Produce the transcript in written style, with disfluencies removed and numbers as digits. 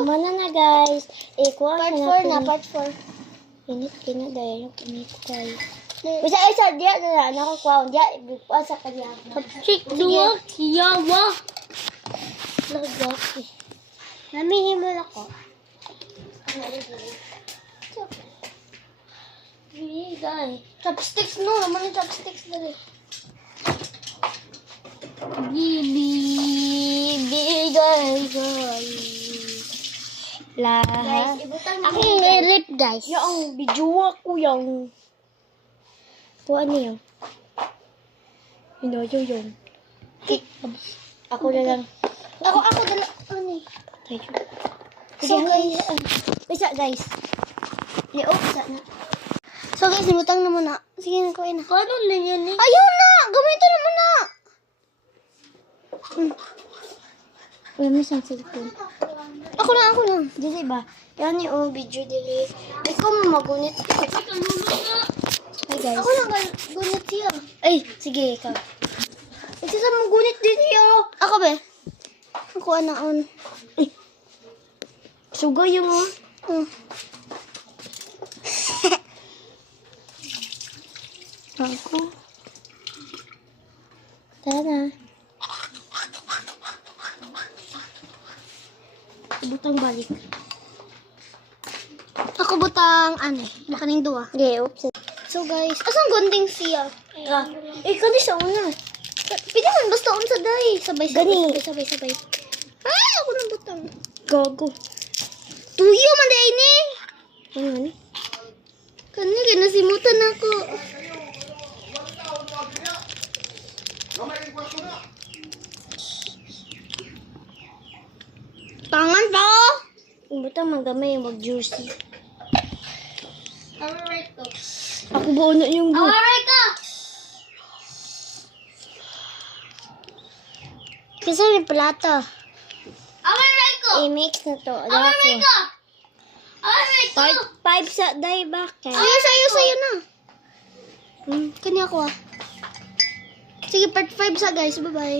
Kumana na guys. Part 4 na, part 4. Init kina dahil yung init tayo. Isa dia na nakakuha dia ibigwa sa kanya. Chopstick duwa, yawa. Lagaki. Namihimol ako. Bigay. Chopsticks no, naman yung chopsticks dali. Bigay guys. Guys, ibutang Ako mo. yung nilip guys. Yung video ko yung. Kuha niyo. Hinoyo yun. Ako na lang. Ako dala. Ano eh? So guys. Isa guys. Isa na. So guys, ibutang na muna. Sige na, kuha na. Paano na yan eh? Ayun na! Gamito naman na! Wala mo siyang cellphone. Ako na. Dili ba? Yan yung video dili. Ikaw mo magunit. Hi guys. Ako lang gunit siya. Ay, sige ikaw. Ito sa magunit din siya. Ako be? Ako on. Sugay yung Ako. Tara na. Butang balik. Ako butang lakaning duwa. Okay, oops. So guys, asang gunding siya? Kani sa una. Pwede man basta unsa day. Sabay. Gani. Ay, ako nang butang. Gago. Tuyo man day ni. Ano man? Kani kinasimutan ako. Tangan pa. Butang magamay yung mag-juicy. Alright ko. Ako ba una yung boot? Alright ka. Kasi may plata. Alright ko. I-mix na to. Alright ka. Alright ko. Part 5 sa day back. Sa'yo na. Kanya ko Sige, part 5 sa guys. Bye-bye.